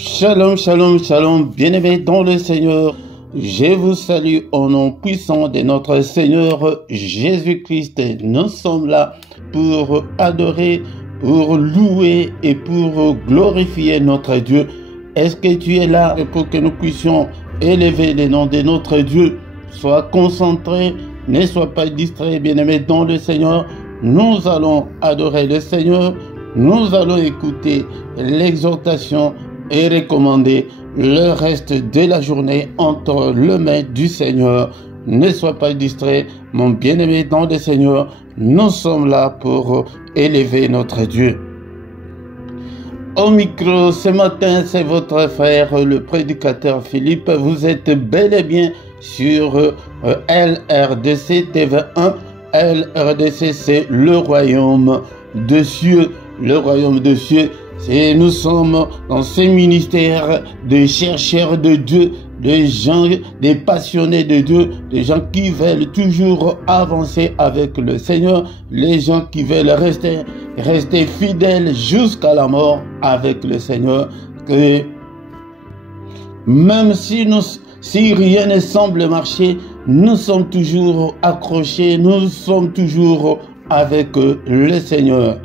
Shalom, shalom, shalom, bien-aimés dans le Seigneur. Je vous salue au nom puissant de notre Seigneur Jésus-Christ. Nous sommes là pour adorer, pour louer et pour glorifier notre Dieu. Est-ce que tu es là pour que nous puissions élever le nom de notre Dieu? Sois concentré, ne sois pas distrait, bien-aimé dans le Seigneur. Nous allons adorer le Seigneur. Nous allons écouter l'exhortation et recommander le reste de la journée entre les mains du Seigneur. Ne sois pas distrait, mon bien-aimé dans le Seigneur. Nous sommes là pour élever notre Dieu. Au micro, ce matin, c'est votre frère, le prédicateur Philippe. Vous êtes bel et bien sur LRDC TV1. LRDC, c'est le royaume de cieux. Le royaume de cieux. Nous sommes dans ce ministère de chercheurs de Dieu, de gens, des passionnés de Dieu, des gens qui veulent toujours avancer avec le Seigneur, les gens qui veulent rester fidèles jusqu'à la mort avec le Seigneur. Que même si rien ne semble marcher, nous sommes toujours accrochés, nous sommes toujours avec le Seigneur.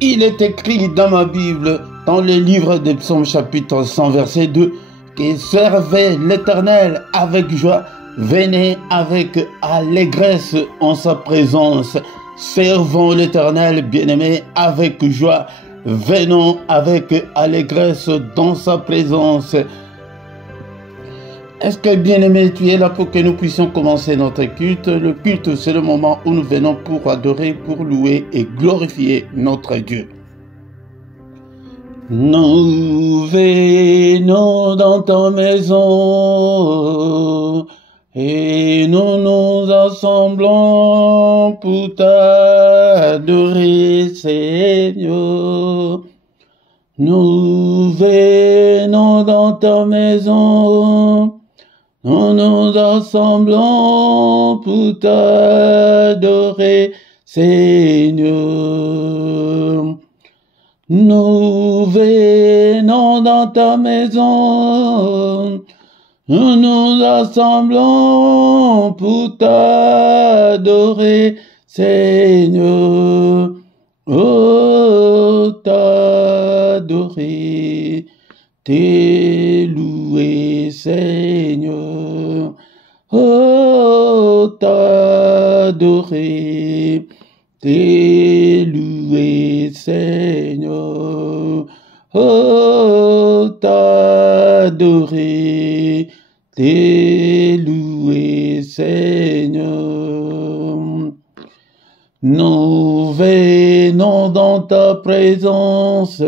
Il est écrit dans ma Bible, dans le livre des Psaumes chapitre 100 verset 2, que servez l'Éternel avec joie, venez avec allégresse en sa présence. Servons l'Éternel, bien-aimé, avec joie, venons avec allégresse dans sa présence. Est-ce que, bien-aimé, tu es là pour que nous puissions commencer notre culte? Le culte, c'est le moment où nous venons pour adorer, pour louer et glorifier notre Dieu. Nous venons dans ta maison et nous nous assemblons pour t'adorer, Seigneur. Nous venons dans ta maison. Nous nous assemblons pour t'adorer, Seigneur. Nous venons dans ta maison. Nous nous assemblons pour t'adorer, Seigneur. Oh, t'adorer, louer, Seigneur. Oh, t'adorer, louer, Seigneur. Oh, t'adorer, louer, Seigneur. Nous venons dans ta présence.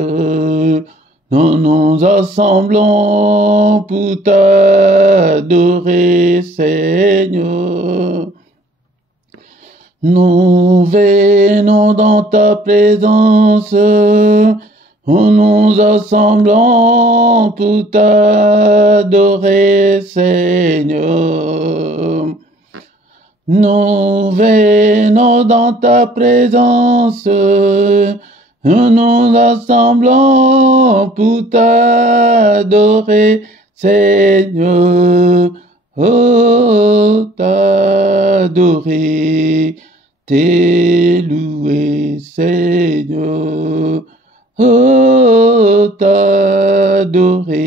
Nous nous assemblons pour t'adorer, Seigneur. Nous venons dans ta présence. Nous nous assemblons pour t'adorer, Seigneur. Nous venons dans ta présence. Nous nous assemblons pour t'adorer, Seigneur. Oh, t'adorer, louer, Seigneur. Oh, t'adorer,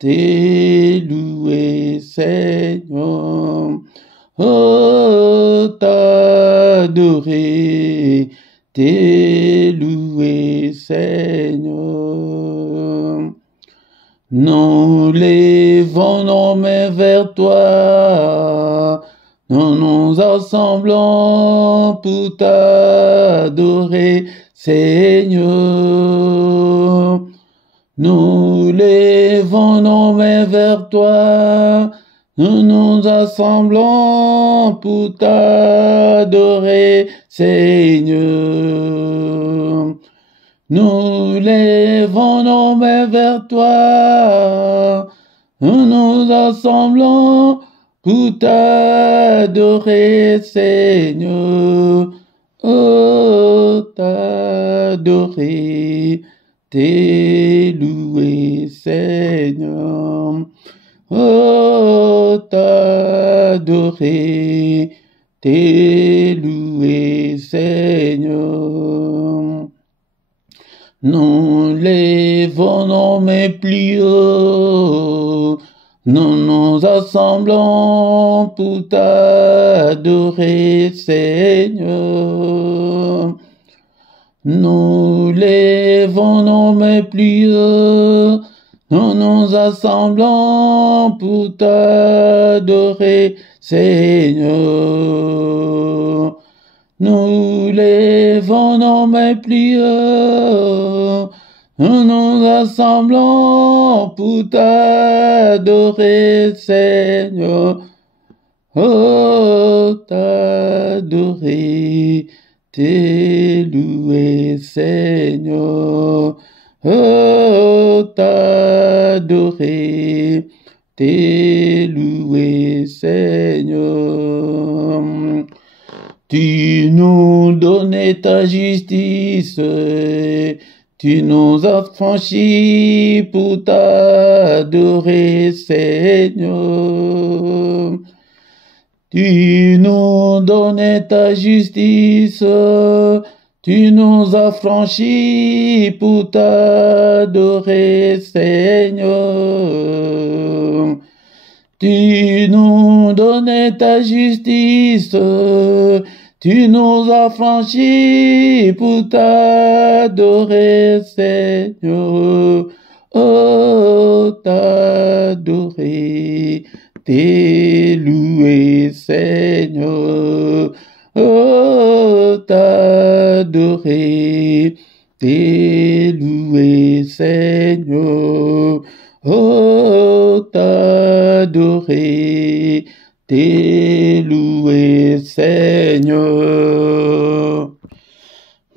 louer, Seigneur. Oh, t'adorer, louer, Seigneur. Nous levons nos mains vers toi. Nous nous assemblons pour t'adorer, Seigneur. Nous levons nos mains vers toi. Nous nous assemblons pour t'adorer, Seigneur. Nous levons nos mains vers toi. Nous nous assemblons pour t'adorer, Seigneur. Oh, t'adorer, t'es loué, Seigneur. Oh, t'adorer, t'es loué, Seigneur. Nous lèvons nos mains plus haut, nous nous assemblons pour t'adorer, Seigneur. Nous lèvons nos mains plus haut, nous nous assemblons pour t'adorer, Seigneur. Nous lèvons nos mains plus haut, nous nous assemblons pour t'adorer, Seigneur. Oh, t'adorer, t'es loué, Seigneur. Oh, t'adorer, t'es loué, Seigneur. Tu nous donnais ta justice, tu nous as franchis pour t'adorer, Seigneur. Tu nous donnais ta justice, tu nous as franchis pour t'adorer, Seigneur. Tu nous donnais ta justice, tu nous as franchis pour t'adorer, Seigneur. Oh, t'adorer, t'es loué, Seigneur. Oh, t'adorer, t'es loué, Seigneur. Oh, t'adorer, t'es loué, Seigneur.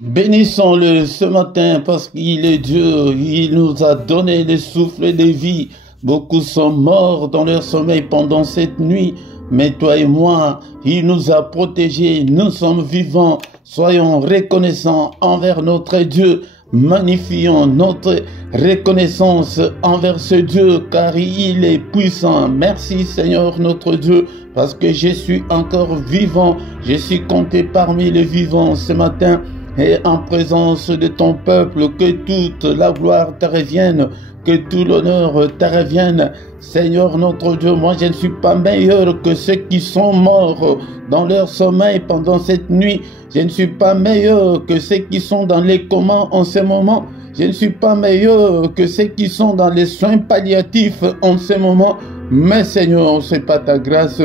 Bénissons-le ce matin parce qu'il est Dieu, il nous a donné le souffle de vie. Beaucoup sont morts dans leur sommeil pendant cette nuit, mais toi et moi, il nous a protégés, nous sommes vivants. Soyons reconnaissants envers notre Dieu. Magnifions notre reconnaissance envers ce Dieu car il est puissant. Merci Seigneur notre Dieu parce que je suis encore vivant. Je suis compté parmi les vivants ce matin et en présence de ton peuple. Que toute la gloire te revienne, que tout l'honneur te revienne. Seigneur notre Dieu, moi je ne suis pas meilleur que ceux qui sont morts dans leur sommeil pendant cette nuit. Je ne suis pas meilleur que ceux qui sont dans les comas en ce moment. Je ne suis pas meilleur que ceux qui sont dans les soins palliatifs en ce moment. Mais Seigneur, c'est pas ta grâce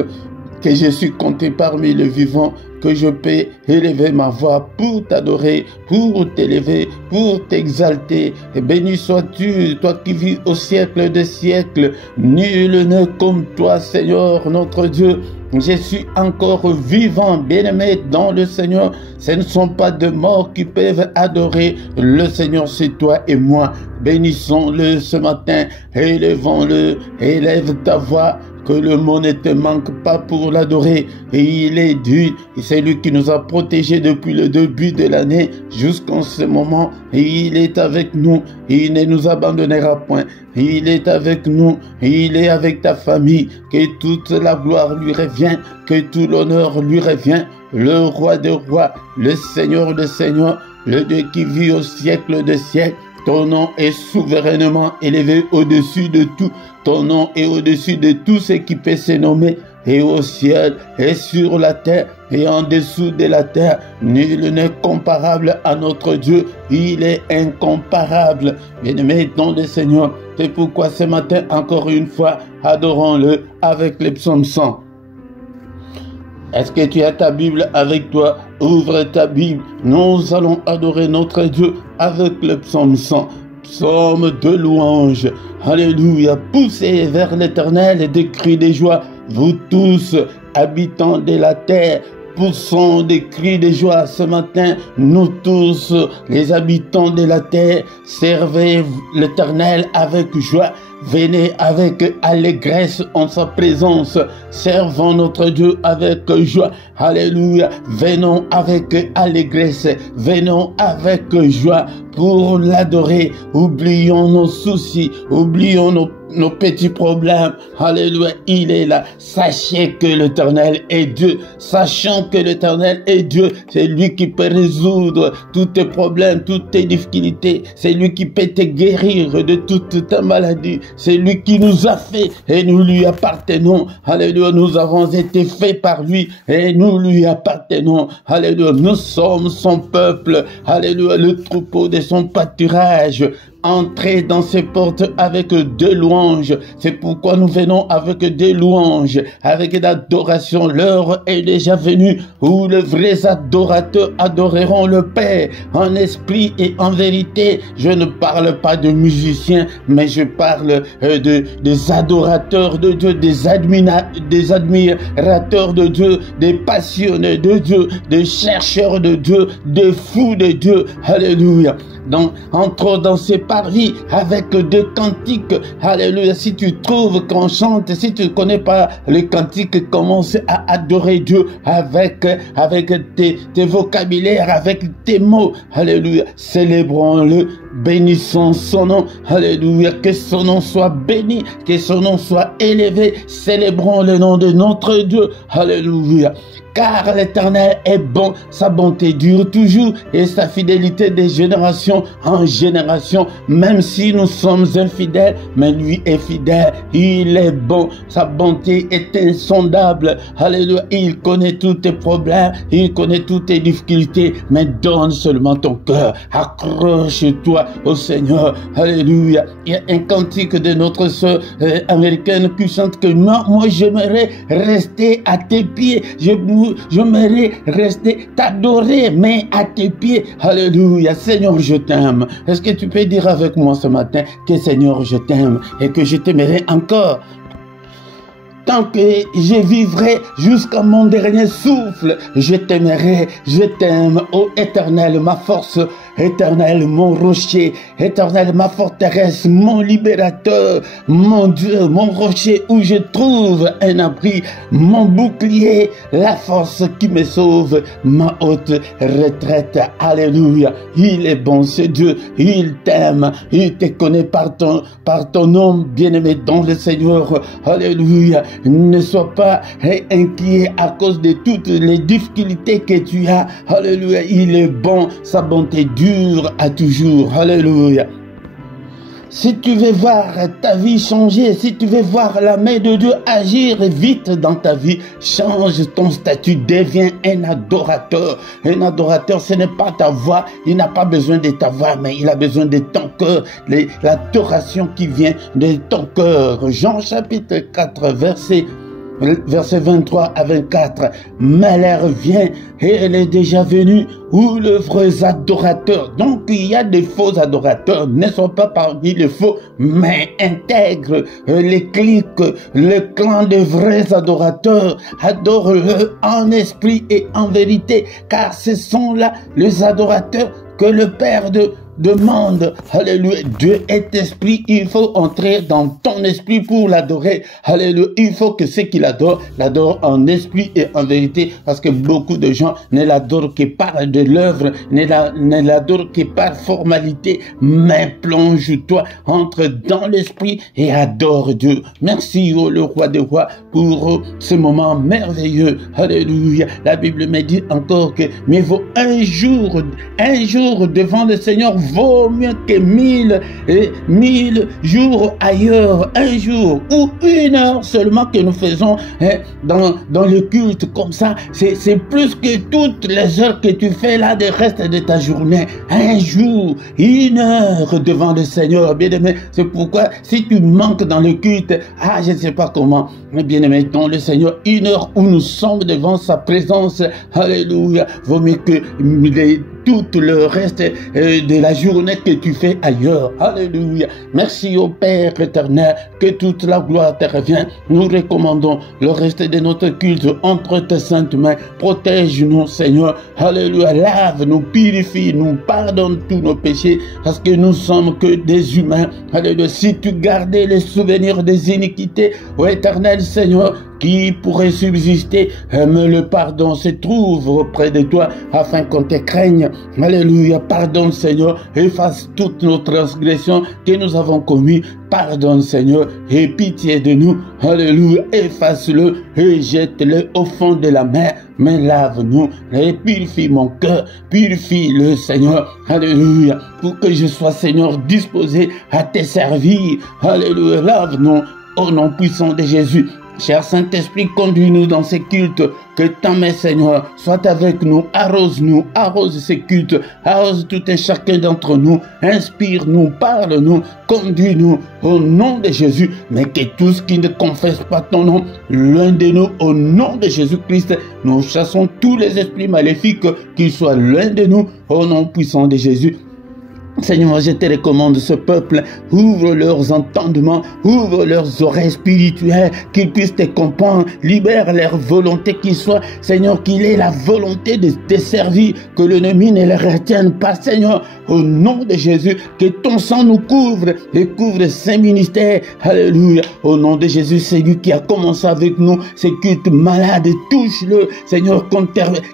que je suis compté parmi les vivants, que je peux élever ma voix pour t'adorer, pour t'élever, pour t'exalter. Et béni sois-tu, toi qui vis au siècle des siècles. Nul n'est comme toi, Seigneur, notre Dieu. Je suis encore vivant, bien-aimé dans le Seigneur. Ce ne sont pas de morts qui peuvent adorer le Seigneur, c'est toi et moi. Bénissons-le ce matin, élevons-le, élève ta voix. Que le mot ne te manque pas pour l'adorer. Et il est Dieu, et c'est lui qui nous a protégés depuis le début de l'année jusqu'en ce moment. Et il est avec nous, et il ne nous abandonnera point. Et il est avec nous, et il est avec ta famille. Que toute la gloire lui revient, que tout l'honneur lui revient. Le roi des rois, le Seigneur des seigneurs, le Dieu qui vit au siècle des siècles. Ton nom est souverainement élevé au-dessus de tout. Ton nom est au-dessus de tout ce qui peut se nommer. Et au ciel, et sur la terre, et en dessous de la terre, nul n'est comparable à notre Dieu. Il est incomparable. Bien-aimé dans le Seigneur, c'est pourquoi ce matin, encore une fois, adorons-le avec les psaumes 100. Est-ce que tu as ta Bible avec toi? Ouvre ta Bible. Nous allons adorer notre Dieu avec le psaume 100. Psaume de louange. Alléluia. Poussez vers l'Éternel des cris de joie. Vous tous, habitants de la terre, poussons des cris de joie ce matin. Nous tous, les habitants de la terre, servez l'Éternel avec joie. Venez avec allégresse en sa présence. Servons notre Dieu avec joie. Alléluia. Venons avec allégresse. Venons avec joie pour l'adorer. Oublions nos soucis. Oublions nos petits problèmes. Alléluia. Il est là. Sachez que l'Éternel est Dieu. Sachant que l'Éternel est Dieu. C'est lui qui peut résoudre tous tes problèmes, toutes tes difficultés. C'est lui qui peut te guérir de toute ta maladie. C'est lui qui nous a fait et nous lui appartenons. Alléluia. Nous avons été faits par lui et nous lui appartenons. Alléluia. Nous sommes son peuple. Alléluia. Le troupeau de son pâturage. Entrez dans ses portes avec des louanges. C'est pourquoi nous venons avec des louanges, avec l'adoration. L'heure est déjà venue où les vrais adorateurs adoreront le Père en esprit et en vérité. Je ne parle pas de musiciens, mais je parle des adorateurs de Dieu, des admirateurs de Dieu, des passionnés de Dieu, des chercheurs de Dieu, des fous de Dieu. Alléluia. Donc, entre dans ces parvis avec des cantiques. Alléluia. Si tu trouves qu'on chante, si tu ne connais pas les cantiques, commence à adorer Dieu avec tes vocabulaires, avec tes mots. Alléluia. Célébrons-le. Bénissons son nom. Alléluia. Que son nom soit béni. Que son nom soit élevé. Célébrons le nom de notre Dieu. Alléluia. Car l'Éternel est bon, sa bonté dure toujours et sa fidélité de génération en génération. Même si nous sommes infidèles, mais lui est fidèle. Il est bon, sa bonté est insondable. Alléluia. Il connaît tous tes problèmes, il connaît toutes tes difficultés, mais donne seulement ton cœur. Accroche-toi au Seigneur. Alléluia. Il y a un cantique de notre sœur américaine qui chante que moi j'aimerais rester à tes pieds. J'aimerais rester t'adorer, mais à tes pieds. Alléluia. Seigneur, je t'aime. Est-ce que tu peux dire avec moi ce matin que Seigneur, je t'aime et que je t'aimerai encore? Tant que je vivrai jusqu'à mon dernier souffle, je t'aimerai, je t'aime, ô Éternel, ma force, Éternel, mon rocher, Éternel, ma forteresse, mon libérateur, mon Dieu, mon rocher où je trouve un abri, mon bouclier, la force qui me sauve, ma haute retraite. Alléluia. Il est bon, ce Dieu, il t'aime, il te connaît par ton nom, bien-aimé dans le Seigneur. Alléluia. Ne sois pas inquiet à cause de toutes les difficultés que tu as. Alléluia. Il est bon, sa bonté dure à toujours. Alléluia. Si tu veux voir ta vie changer, si tu veux voir la main de Dieu agir vite dans ta vie, change ton statut, deviens un adorateur. Un adorateur, ce n'est pas ta voix, il n'a pas besoin de ta voix, mais il a besoin de ton cœur, l'adoration qui vient de ton cœur. Jean chapitre 4, verset 23 à 24. Mais l'heure vient et elle est déjà venue où les vrais adorateurs, donc il y a des faux adorateurs, ne sont pas parmi les faux, mais intègre les clics, le clan des vrais adorateurs, adore-le en esprit et en vérité, car ce sont là les adorateurs que le Père demande. Alléluia. Dieu est esprit. Il faut entrer dans ton esprit pour l'adorer. Alléluia. Il faut que ceux qui l'adorent en esprit et en vérité, parce que beaucoup de gens ne l'adorent que par de l'œuvre, ne l'adorent que par formalité. Mais plonge-toi, entre dans l'esprit et adore Dieu. Merci, oh, le roi des rois, pour ce moment merveilleux. Alléluia. La Bible me dit encore que mieux vaut un jour devant le Seigneur vaut mieux que 1000 jours ailleurs. Un jour ou une heure seulement que nous faisons dans le culte comme ça, c'est plus que toutes les heures que tu fais là de reste de ta journée. Un jour, une heure devant le Seigneur, bien-aimé. C'est pourquoi si tu manques dans le culte, je ne sais pas comment, mais bien-aimé, dans le Seigneur, une heure où nous sommes devant sa présence, alléluia, vaut mieux que tout le reste de la journée que tu fais ailleurs. Alléluia. Merci au Père éternel, que toute la gloire te revient. Nous recommandons le reste de notre culte entre tes saintes mains. Protège-nous, Seigneur. Alléluia. Lave-nous, purifie-nous, pardonne tous nos péchés, parce que nous sommes que des humains. Alléluia. Si tu gardais les souvenirs des iniquités, ô éternel Seigneur, qui pourrait subsister, mais le pardon se trouve auprès de toi, afin qu'on te craigne. Alléluia. Pardonne, Seigneur. Efface toutes nos transgressions que nous avons commises. Pardonne, Seigneur. Aie pitié de nous. Alléluia. Efface-le et jette-le au fond de la mer. Mais lave-nous et purifie mon cœur. Purifie-le, Seigneur. Alléluia. Pour que je sois, Seigneur, disposé à te servir. Alléluia. Lave-nous au nom puissant de Jésus. Cher Saint-Esprit, conduis-nous dans ces cultes, que ta main, Seigneur, soit avec nous, arrose-nous, arrose ces cultes, arrose tout un chacun d'entre nous, inspire-nous, parle-nous, conduis-nous au nom de Jésus, mais que tous qui ne confessent pas ton nom, loin de nous, au nom de Jésus-Christ, nous chassons tous les esprits maléfiques, qu'ils soient loin de nous, au nom puissant de Jésus. Seigneur, je te recommande ce peuple, ouvre leurs entendements, ouvre leurs oreilles spirituelles, qu'ils puissent te comprendre, libère leur volonté, qu'il soit, Seigneur, qu'il ait la volonté de te servir, que l'ennemi ne les retienne pas, Seigneur, au nom de Jésus, que ton sang nous couvre, et couvre saint ministère, alléluia, au nom de Jésus, c'est lui qui a commencé avec nous, ces cultes malades, touche-le, Seigneur,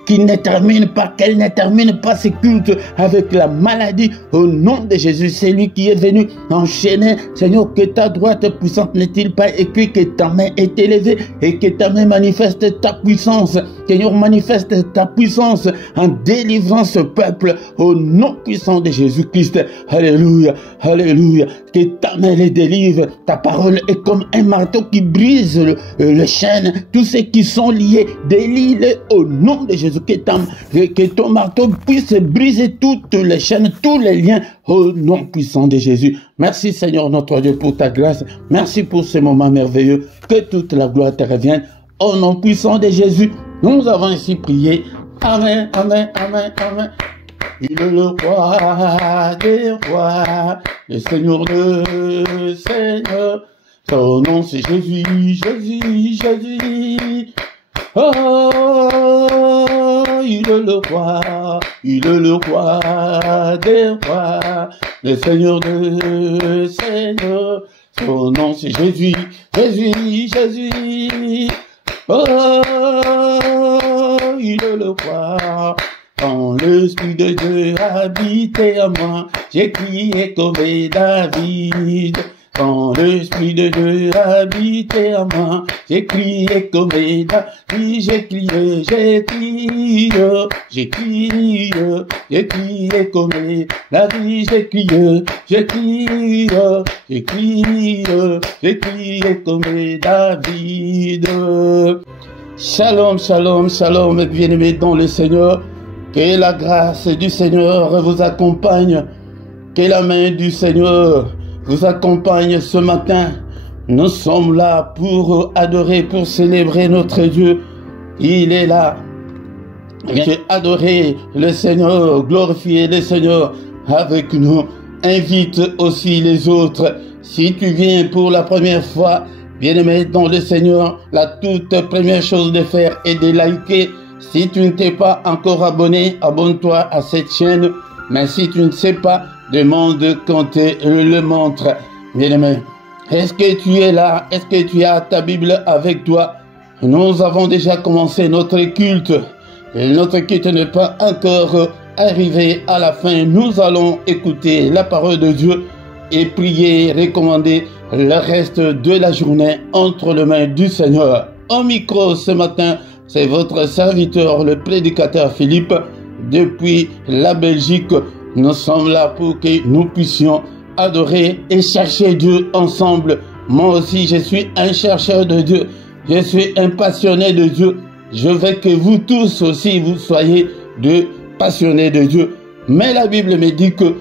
qu'il ne termine pas, qu'elle ne termine pas ces cultes avec la maladie, au nom de Jésus, c'est lui qui est venu enchaîner. Seigneur, que ta droite puissante n'est-il pas écrit, que ta main est élevée et que ta main manifeste ta puissance. Seigneur, manifeste ta puissance en délivrant ce peuple au nom puissant de Jésus-Christ. Alléluia, alléluia. Que ta main les délivre. Ta parole est comme un marteau qui brise le chêne. Tous ceux qui sont liés, délie-les au nom de Jésus. Que ton marteau puisse briser toutes les chaînes, tous les liens au nom puissant de Jésus. Merci Seigneur notre Dieu pour ta grâce. Merci pour ce moment merveilleux. Que toute la gloire te revienne. Au nom puissant de Jésus, nous avons ainsi prié. Amen, amen, amen, amen. Il est le roi des rois, le Seigneur de Seigneurs. Son nom c'est Jésus, Jésus, Jésus. Oh, il est le roi des rois, le Seigneur de Seigneurs. Son nom c'est Jésus, Jésus, Jésus. Oh, il est le roi. Quand l'Esprit de Dieu habitait à moi, j'ai crié comme David. Quand l'Esprit de Dieu habitait à moi, j'ai crié comme David, j'ai crié, j'ai crié, j'ai crié, j'ai crié comme David, j'ai crié, j'ai crié, j'ai crié, j'ai crié comme David. Shalom, shalom, shalom, bien-aimés dans le Seigneur. Que la grâce du Seigneur vous accompagne. Que la main du Seigneur vous accompagne ce matin. Nous sommes là pour adorer, pour célébrer notre Dieu. Il est là. Viens adorer le Seigneur, glorifier le Seigneur avec nous. Invite aussi les autres. Si tu viens pour la première fois, bien-aimé dans le Seigneur, la toute première chose de faire est de liker. Si tu ne t'es pas encore abonné, abonne-toi à cette chaîne. Mais si tu ne sais pas, demande qu'on te le montre. Bien-aimé, est-ce que tu es là? Est-ce que tu as ta Bible avec toi? Nous avons déjà commencé notre culte. Et notre culte n'est pas encore arrivé à la fin. Nous allons écouter la parole de Dieu et prier, recommander le reste de la journée entre les mains du Seigneur. Au micro ce matin, c'est votre serviteur, le prédicateur Philippe, depuis la Belgique. Nous sommes là pour que nous puissions adorer et chercher Dieu ensemble. Moi aussi, je suis un chercheur de Dieu. Je suis un passionné de Dieu. Je veux que vous tous aussi, vous soyez de passionnés de Dieu. Mais la Bible me dit que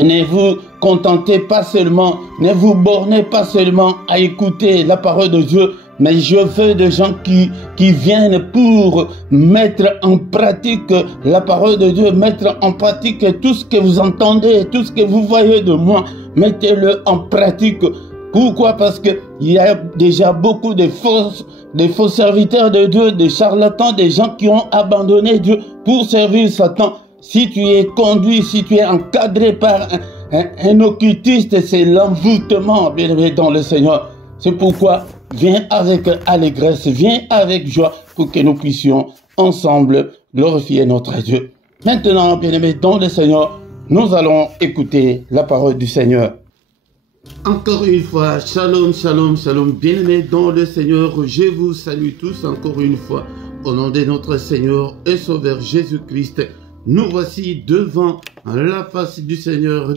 ne vous contentez pas seulement, ne vous bornez pas seulement à écouter la parole de Dieu, Mais je veux des gens qui viennent pour mettre en pratique la parole de Dieu, mettre en pratique tout ce que vous entendez, tout ce que vous voyez de moi. Mettez-le en pratique. Pourquoi? Parce qu'il y a déjà beaucoup de faux serviteurs de Dieu, des charlatans, des gens qui ont abandonné Dieu pour servir Satan. Si tu es conduit, si tu es encadré par un occultiste, c'est l'envoûtement, bien aimé dans le Seigneur. C'est pourquoi viens avec allégresse, viens avec joie pour que nous puissions ensemble glorifier notre Dieu. Maintenant, bien aimé dans le Seigneur, nous allons écouter la parole du Seigneur. Encore une fois, shalom, shalom, shalom, bien-aimés dans le Seigneur, je vous salue tous encore une fois, au nom de notre Seigneur et Sauveur Jésus-Christ. Nous voici devant la face du Seigneur.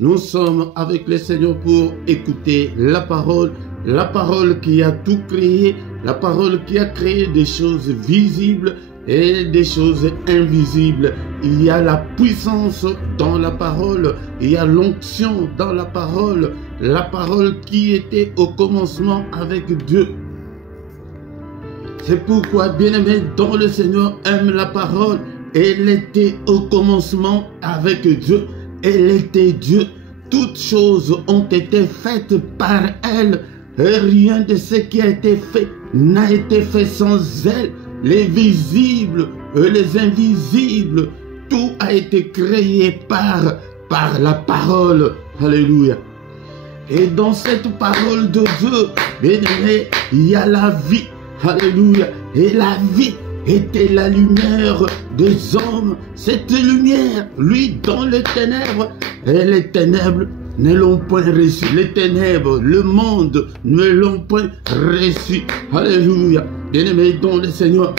Nous sommes avec le Seigneur pour écouter la parole qui a tout créé, la parole qui a créé des choses visibles et des choses invisibles. Il y a la puissance dans la parole, il y a l'onction dans la parole qui était au commencement avec Dieu. C'est pourquoi, bien-aimé dans le Seigneur, aime la parole. Elle était au commencement avec Dieu, elle était Dieu. Toutes choses ont été faites par elle, et rien de ce qui a été fait n'a été fait sans elle. Les visibles et les invisibles, tout a été créé par la parole. Alléluia. Et dans cette parole de Dieu, bien aimé, il y a la vie. Alléluia. Et la vie était la lumière des hommes. Cette lumière, lui, dans les ténèbres, et les ténèbres ne l'ont point reçu. Les ténèbres, le monde ne l'ont point reçu. Alléluia. Bien-aimé dans le Seigneur.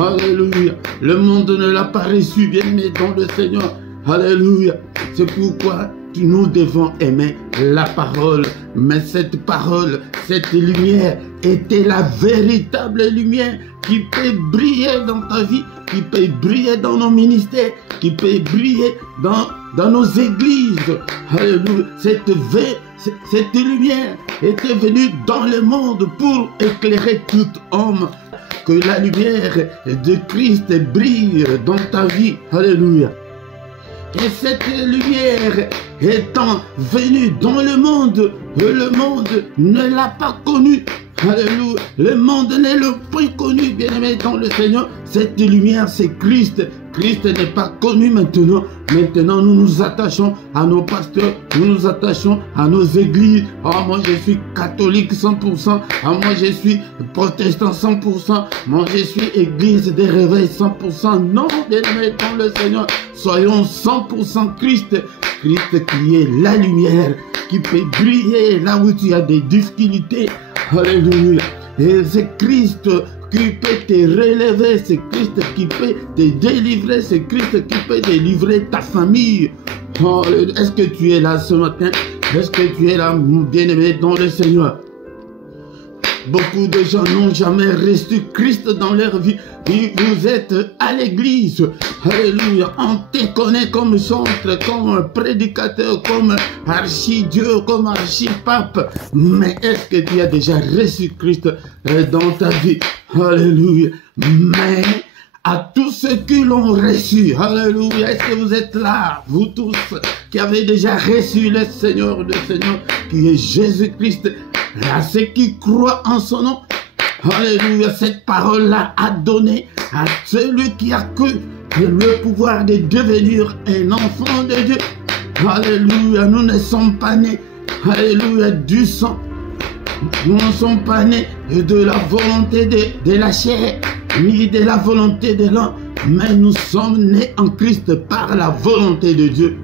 Alléluia. Le monde ne l'a pas reçu, bien-aimé dans le Seigneur. Alléluia. C'est pourquoi nous devons aimer la parole. Mais cette parole, cette lumière était la véritable lumière qui peut briller dans ta vie, qui peut briller dans nos ministères, qui peut briller dans nos églises. Alléluia. Cette lumière était venue dans le monde pour éclairer tout homme. Que la lumière de Christ brille dans ta vie. Alléluia. Et cette lumière étant venue dans le monde ne l'a pas connue. Alléluia. Le monde n'est le point connu, bien-aimé dans le Seigneur. Cette lumière, c'est Christ. Christ n'est pas connu maintenant. Maintenant, nous nous attachons à nos pasteurs, nous nous attachons à nos églises. Ah, moi, je suis catholique 100%. Ah, moi, je suis protestant 100%. Moi, je suis église des réveils 100%. Non, bien-aimé dans le Seigneur, soyons 100% Christ. Christ qui est la lumière, qui peut briller là où tu as des difficultés. Alléluia. Et c'est Christ qui peut te relever, c'est Christ qui peut te délivrer, c'est Christ qui peut délivrer ta famille. Oh, est-ce que tu es là ce matin? Est-ce que tu es là, bien-aimé dans le Seigneur? Beaucoup de gens n'ont jamais reçu Christ dans leur vie. Et vous êtes à l'église. Alléluia. On te connaît comme centre, comme prédicateur, comme archi-dieu, comme archi-pape. Mais est-ce que tu as déjà reçu Christ dans ta vie? Alléluia. Mais à tous ceux qui l'ont reçu, alléluia, est-ce que vous êtes là, vous tous qui avez déjà reçu le Seigneur, qui est Jésus-Christ, à ceux qui croient en son nom, alléluia, cette parole-là a donné à celui qui a cru le pouvoir de devenir un enfant de Dieu. Alléluia, nous ne sommes pas nés, alléluia, du sang. Nous ne sommes pas nés de la volonté de la chair, ni de la volonté de l'homme, mais nous sommes nés en Christ par la volonté de Dieu.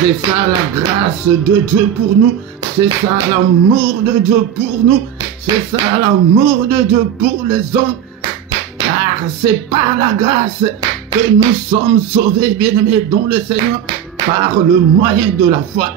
C'est ça la grâce de Dieu pour nous, c'est ça l'amour de Dieu pour nous, c'est ça l'amour de Dieu pour les hommes. Car c'est par la grâce que nous sommes sauvés, bien-aimés dans le Seigneur, par le moyen de la foi.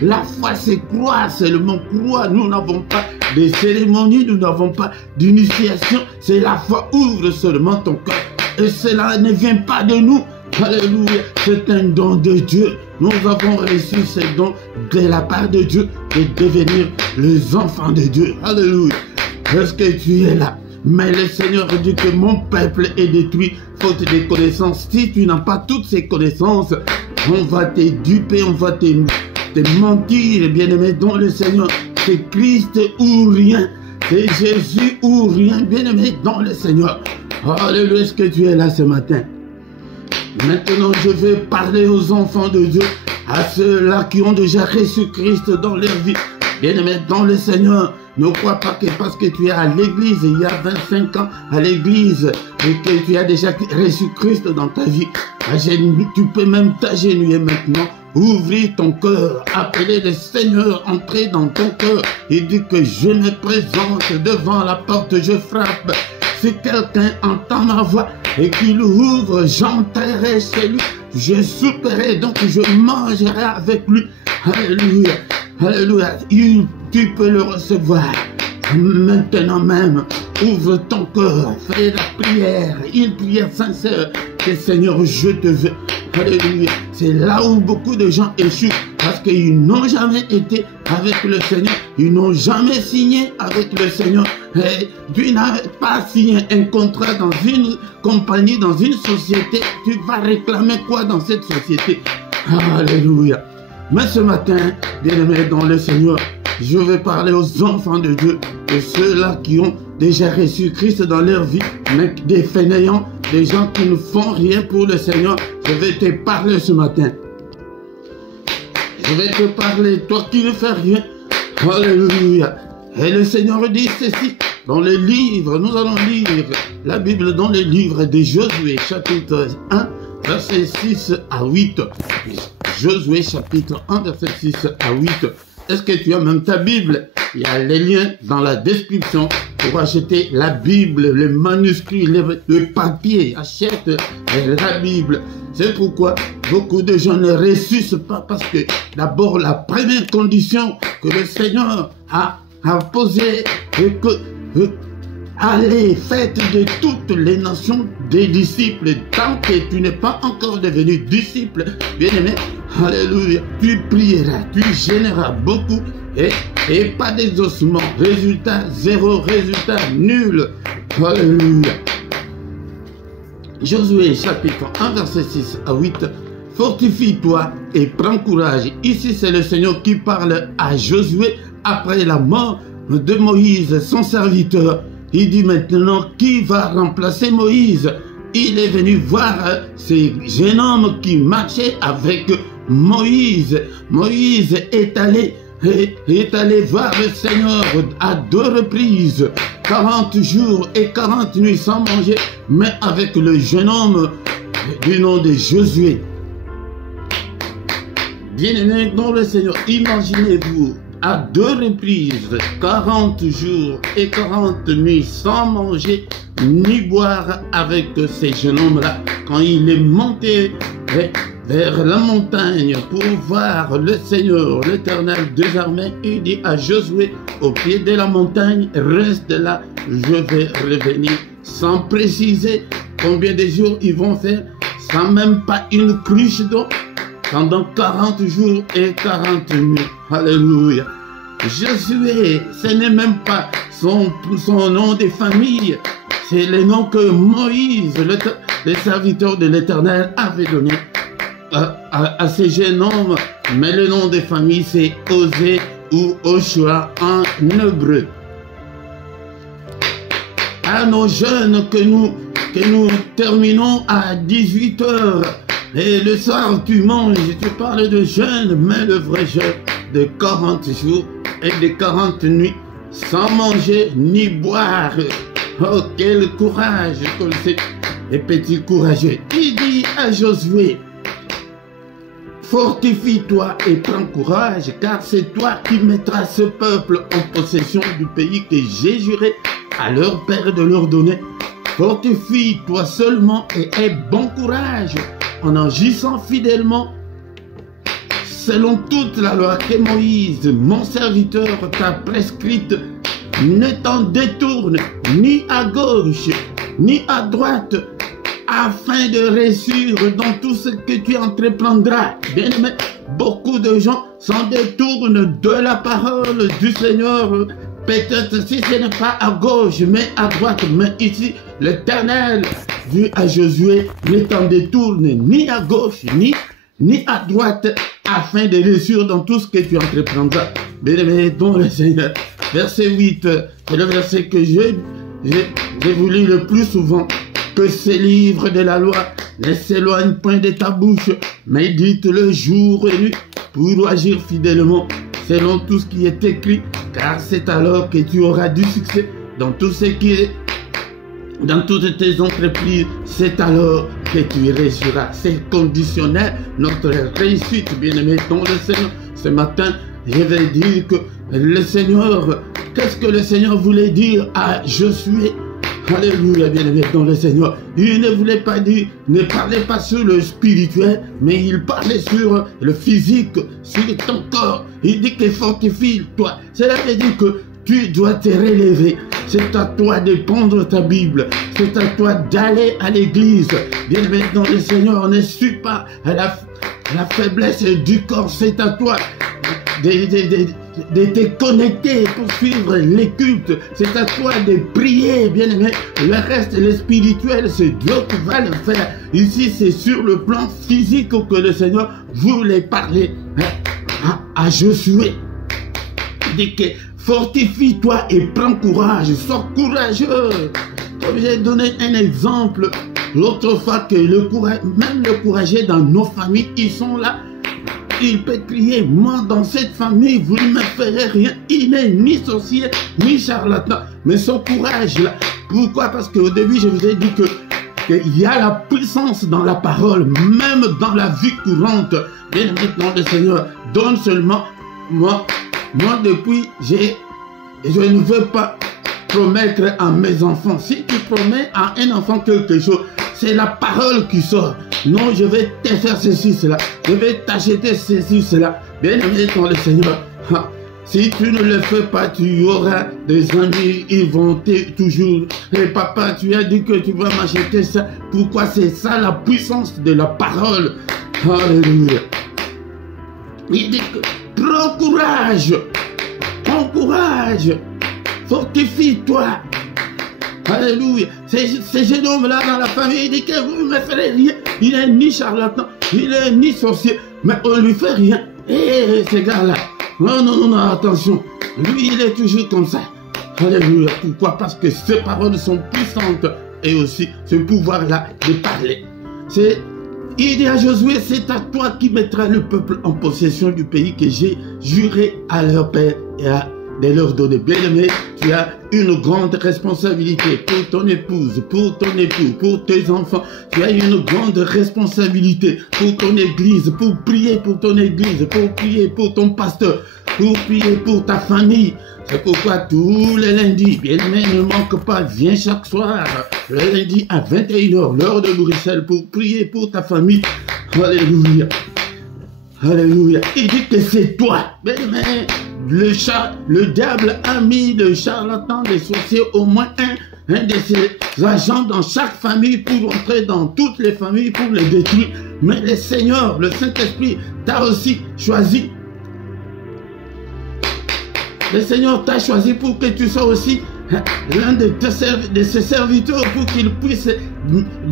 La foi, c'est croire, seulement croire. Nous n'avons pas de cérémonie, nous n'avons pas d'initiation. C'est la foi, ouvre seulement ton cœur. Et cela ne vient pas de nous. Alléluia, c'est un don de Dieu. Nous avons reçu ce don de la part de Dieu de devenir les enfants de Dieu. Alléluia. est-ce que tu es là? Mais le Seigneur dit que mon peuple est détruit faute de connaissances. Si tu n'as pas toutes ces connaissances, on va te duper, on va te mentir, bien-aimé, dans le Seigneur. C'est Christ ou rien. C'est Jésus ou rien, bien-aimé, dans le Seigneur. Alléluia, est-ce que tu es là ce matin? Maintenant, je vais parler aux enfants de Dieu, à ceux-là qui ont déjà reçu Christ dans leur vie. Bien-aimé, dans le Seigneur, ne crois pas que parce que tu es à l'église, il y a 25 ans à l'église, et que tu as déjà reçu Christ dans ta vie, tu peux même t'agenouiller maintenant, ouvrir ton cœur, appeler le Seigneur, entrer dans ton cœur. Il dit que je me présente devant la porte, je frappe. Si quelqu'un entend ma voix et qu'il ouvre, j'entrerai chez lui, je souperai, donc je mangerai avec lui. Alléluia, alléluia, tu peux le recevoir. Maintenant même, ouvre ton cœur, fais la prière, une prière sincère, que Seigneur, je te veux. Alléluia. C'est là où beaucoup de gens échouent, parce qu'ils n'ont jamais été avec le Seigneur, ils n'ont jamais signé avec le Seigneur. Et tu n'as pas signé un contrat dans une compagnie, dans une société, tu vas réclamer quoi dans cette société? Alléluia. Mais ce matin, bien-aimés dans le Seigneur, je vais parler aux enfants de Dieu, de ceux-là qui ont déjà reçu Christ dans leur vie, mais des fainéants, des gens qui ne font rien pour le Seigneur. Je vais te parler ce matin. Je vais te parler, toi qui ne fais rien. Alléluia. Et le Seigneur dit ceci, dans les livres, nous allons lire la Bible dans les livres de Josué, chapitre 1, verset 6 à 8. Josué, chapitre 1, verset 6 à 8. Est-ce que tu as même ta Bible? Il y a les liens dans la description pour acheter la Bible, le manuscrit, le papier. Achète la Bible. C'est pourquoi beaucoup de gens ne ressuscitent pas, parce que d'abord la première condition que le Seigneur a posée est que allez, faites de toutes les nations des disciples. Tant que tu n'es pas encore devenu disciple, bien-aimé, alléluia, tu prieras, tu gêneras beaucoup et pas d'exaucement. Résultat zéro, résultat nul. Alléluia. Josué chapitre 1 verset 6 à 8. Fortifie-toi et prends courage. Ici c'est le Seigneur qui parle à Josué après la mort de Moïse, son serviteur. Il dit maintenant qui va remplacer Moïse. Il est venu voir ces jeunes hommes qui marchaient avec Moïse. Moïse est allé voir le Seigneur à 2 reprises, 40 jours et 40 nuits sans manger, mais avec le jeune homme du nom de Josué. Bien-aimés dans le Seigneur, imaginez-vous à 2 reprises, 40 jours et 40 nuits sans manger ni boire avec ces jeunes hommes-là. Quand il est monté vers la montagne pour voir le Seigneur, l'Éternel des armées, il dit à Josué, au pied de la montagne, reste là, je vais revenir. Sans préciser combien de jours ils vont faire, sans même pas une cruche d'eau, pendant 40 jours et 40 nuits. Alléluia. Josué, ce n'est même pas son nom de famille, c'est le nom que Moïse, le serviteur de l'Éternel, avait donné à ces jeunes hommes. Mais le nom de famille, c'est Osée ou Oshua en hébreu. À nos jeunes que nous terminons à 18 h. Et le soir, tu manges, tu parles de jeûne, mais le vrai jeûne de 40 jours et de 40 nuits, sans manger ni boire. Oh, quel courage, comme ces petits courageux. Il dit à Josué, fortifie-toi et prends courage, car c'est toi qui mettras ce peuple en possession du pays que j'ai juré à leur père de leur donner. Fortifie-toi seulement et aie bon courage, en agissant fidèlement selon toute la loi que Moïse, mon serviteur, t'a prescrite. Ne t'en détourne ni à gauche ni à droite, afin de réussir dans tout ce que tu entreprendras. Bien-aimé, beaucoup de gens s'en détournent de la parole du Seigneur Peut-être si ce n'est pas à gauche, mais à droite. Mais ici, l'Éternel dit à Josué, ne t'en détourne ni à gauche, ni à droite, afin de réussir dans tout ce que tu entreprendras. Bien-aimé, dans le Seigneur. Verset 8, c'est le verset que j'ai voulu le plus souvent. Que ces livres de la loi ne s'éloignent point de ta bouche, mais médite-le jour et nuit pour agir fidèlement selon tout ce qui est écrit, car c'est alors que tu auras du succès dans tout ce qui est, dans toutes tes entreprises. C'est alors que tu réussiras. C'est conditionnel notre réussite, bien-aimé dans le Seigneur. Ce matin, je vais dire que le Seigneur, qu'est-ce que le Seigneur voulait dire à Josué? Alléluia, bien-aimé dans le Seigneur. Il ne voulait pas dire, ne parlait pas sur le spirituel, mais il parlait sur le physique, sur ton corps. Il dit que fortifie-toi. Cela veut dire que tu dois te relever. C'est à toi de prendre ta Bible. C'est à toi d'aller à l'église. Bien-aimé dans le Seigneur, ne suis pas à la faiblesse du corps. C'est à toi de te connecter pour suivre les cultes. C'est à toi de prier, bien-aimé. Le reste, le spirituel, c'est Dieu qui va le faire. Ici, c'est sur le plan physique que le Seigneur voulait parler à Josué. Il dit que fortifie-toi et prends courage. Sois courageux. Comme j'ai donné un exemple l'autre fois que le courage, même le courageux dans nos familles, ils sont là. Il peut crier, moi dans cette famille, vous ne me ferez rien. Il n'est ni sorcier, ni charlatan. Mais son courage là. Pourquoi? Parce qu'au début, je vous ai dit qu'il y a la puissance dans la parole, même dans la vie courante. Bien maintenant, le Seigneur donne seulement, moi depuis, je ne veux pas promettre à mes enfants. Si tu promets à un enfant quelque chose, c'est la parole qui sort. Non, je vais te faire ceci, cela. Je vais t'acheter ceci, cela. Bien aimé dans le Seigneur. Si tu ne le fais pas, tu auras des amis, ils vont toujours. Et papa, tu as dit que tu vas m'acheter ça. Pourquoi? C'est ça la puissance de la parole. Alléluia. Il dit que prends courage. Prends courage. Fortifie-toi. Alléluia. Ce jeune homme-là dans la famille, il dit que vous ne me ferez rien. Il n'est ni charlatan, il n'est ni sorcier, mais on ne lui fait rien. Et ces gars-là, non, attention. Lui, il est toujours comme ça. Alléluia. Pourquoi? Parce que ces paroles sont puissantes et aussi ce pouvoir-là de parler. Il dit à Josué, c'est à toi qui mettras le peuple en possession du pays que j'ai juré à leur père et de leur donner. Bien-aimé, tu as une grande responsabilité pour ton épouse, pour ton époux, pour tes enfants. Tu as une grande responsabilité pour ton église, pour prier pour ton église, pour prier pour ton pasteur, pour prier pour ta famille. C'est pourquoi tous les lundis, bien-aimé, ne manque pas, viens chaque soir, le lundi à 21h, l'heure de Bruxelles, pour prier pour ta famille. Alléluia. Alléluia. Il dit que c'est toi. Mais le diable a mis le charlatan, les sorciers, au moins un de ses agents dans chaque famille pour entrer dans toutes les familles pour les détruire. Mais le Seigneur, le Saint-Esprit, t'a aussi choisi. Le Seigneur t'a choisi pour que tu sois aussi l'un de ses serviteurs pour qu'il puisse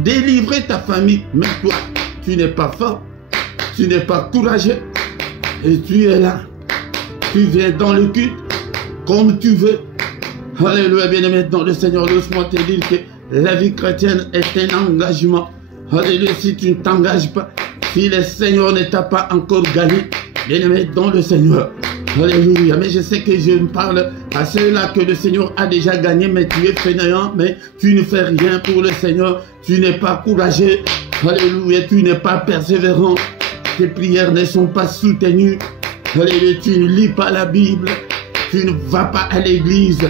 délivrer ta famille. Mais toi, tu n'es pas fort. Tu n'es pas courageux et tu es là. Tu viens dans le culte comme tu veux. Alléluia, bien-aimé dans le Seigneur. Laisse-moi te dire que la vie chrétienne est un engagement. Alléluia, si tu ne t'engages pas, si le Seigneur ne t'a pas encore gagné, bien-aimé dans le Seigneur. Alléluia, mais je sais que je me parle à ceux-là que le Seigneur a déjà gagné, mais tu es fainéant, mais tu ne fais rien pour le Seigneur. Tu n'es pas courageux. Alléluia, tu n'es pas persévérant. Tes prières ne sont pas soutenues. Alléluia, tu ne lis pas la Bible. Tu ne vas pas à l'église.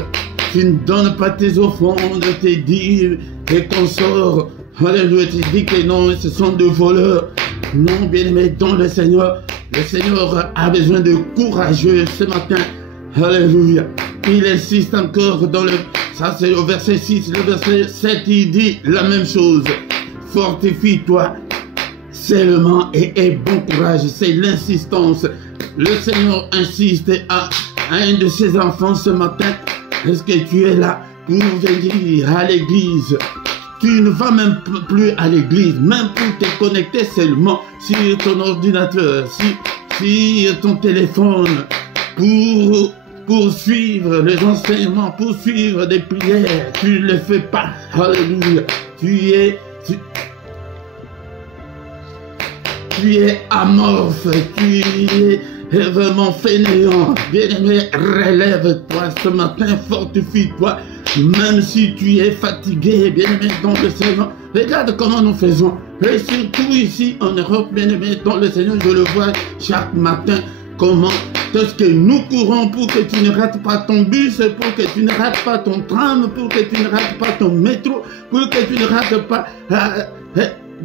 Tu ne donnes pas tes offrandes, tes dîmes, tes consorts. Alléluia, tu dis que non, ce sont des voleurs. Non, bien-aimé, dans le Seigneur a besoin de courageux ce matin. Alléluia. Il insiste encore dans le... Ça, c'est au verset 6. Le verset 7, il dit la même chose. Fortifie-toi seulement et aie bon courage. C'est l'insistance. Le Seigneur insiste à un de ses enfants ce matin. Est-ce que tu es là pour venir à l'église? Tu ne vas même plus à l'église, même pour te connecter seulement sur ton ordinateur, sur ton téléphone, pour suivre les enseignements, pour suivre des prières. Tu ne le fais pas. Alléluia. Tu es amorphe, tu es vraiment fainéant. Bien-aimé, relève-toi ce matin, fortifie-toi. Même si tu es fatigué, bien-aimé, dans le Seigneur, regarde comment nous faisons. Et surtout ici en Europe, bien-aimé, dans le Seigneur, je le vois chaque matin. Comment est-ce que nous courons pour que tu ne rates pas ton bus, pour que tu ne rates pas ton tram, pour que tu ne rates pas ton métro, pour que tu ne rates pas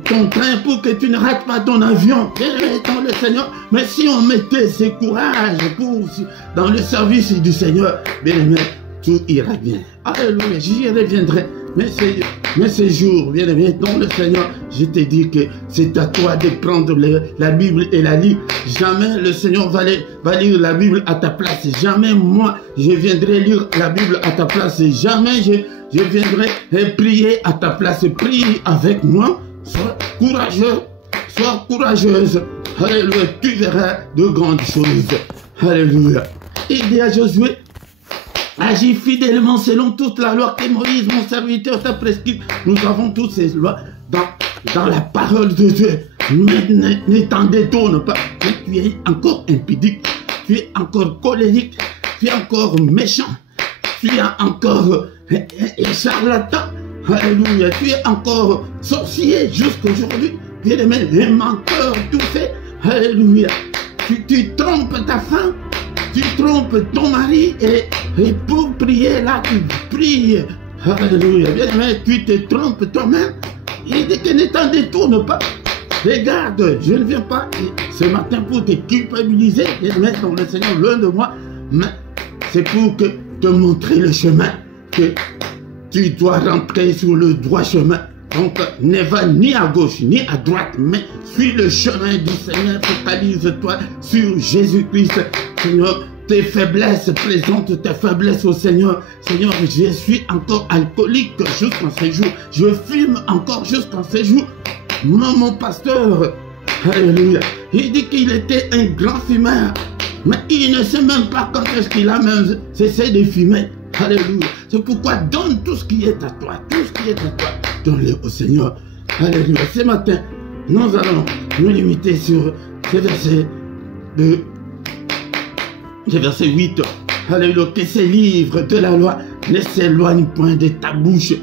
ton train, pour que tu ne rates pas ton avion. Bien-aimé, dans le Seigneur, mais si on mettait ce courage dans le service du Seigneur, bien-aimé, tout ira bien. Alléluia, j'y reviendrai. Mais ces jours, bien aimé, dans le Seigneur, je te dis que c'est à toi de prendre la Bible et la lire. Jamais le Seigneur va lire la Bible à ta place. Jamais moi, je viendrai lire la Bible à ta place. Jamais je viendrai prier à ta place. Prie avec moi. Sois courageux. Sois courageuse. Alléluia, tu verras de grandes choses. Alléluia. Il dit à Josué, agis fidèlement selon toute la loi que Moïse, mon serviteur, t'a prescrite. Nous avons toutes ces lois dans la parole de Dieu. Mais ne t'en détourne pas. Tu es encore impudique, tu es encore colérique, tu es encore méchant, tu es encore charlatan. Alléluia, tu es encore sorcier jusqu'aujourd'hui. Bien-aimé, les menteurs, tout fait. Alléluia, tu trompes ta femme. Tu trompes ton mari et pour prier là, tu pries. Alléluia. Bien-aimé, tu te trompes toi-même. Il dit que ne t'en détourne pas. Regarde, je ne viens pas ce matin pour te culpabiliser et te mettre dans le Seigneur loin de moi. Mais c'est pour te montrer le chemin que tu dois rentrer sur le droit chemin. Donc, ne va ni à gauche ni à droite, mais suis le chemin du Seigneur. Focalise-toi sur Jésus-Christ. Seigneur, tes faiblesses, présente tes faiblesses au Seigneur. Seigneur, je suis encore alcoolique jusqu'en ces jours. Je fume encore jusqu'en ces jours. Mon pasteur, alléluia, il dit qu'il était un grand fumeur. Mais il ne sait même pas quand est-ce qu'il a même cessé de fumer. Alléluia. C'est pourquoi donne tout ce qui est à toi. Tout ce qui est à toi. Donne-le au Seigneur. Alléluia. Ce matin, nous allons nous limiter sur ce verset de verset 8. Alléluia. Que ces livres de la loi ne s'éloignent point de ta bouche.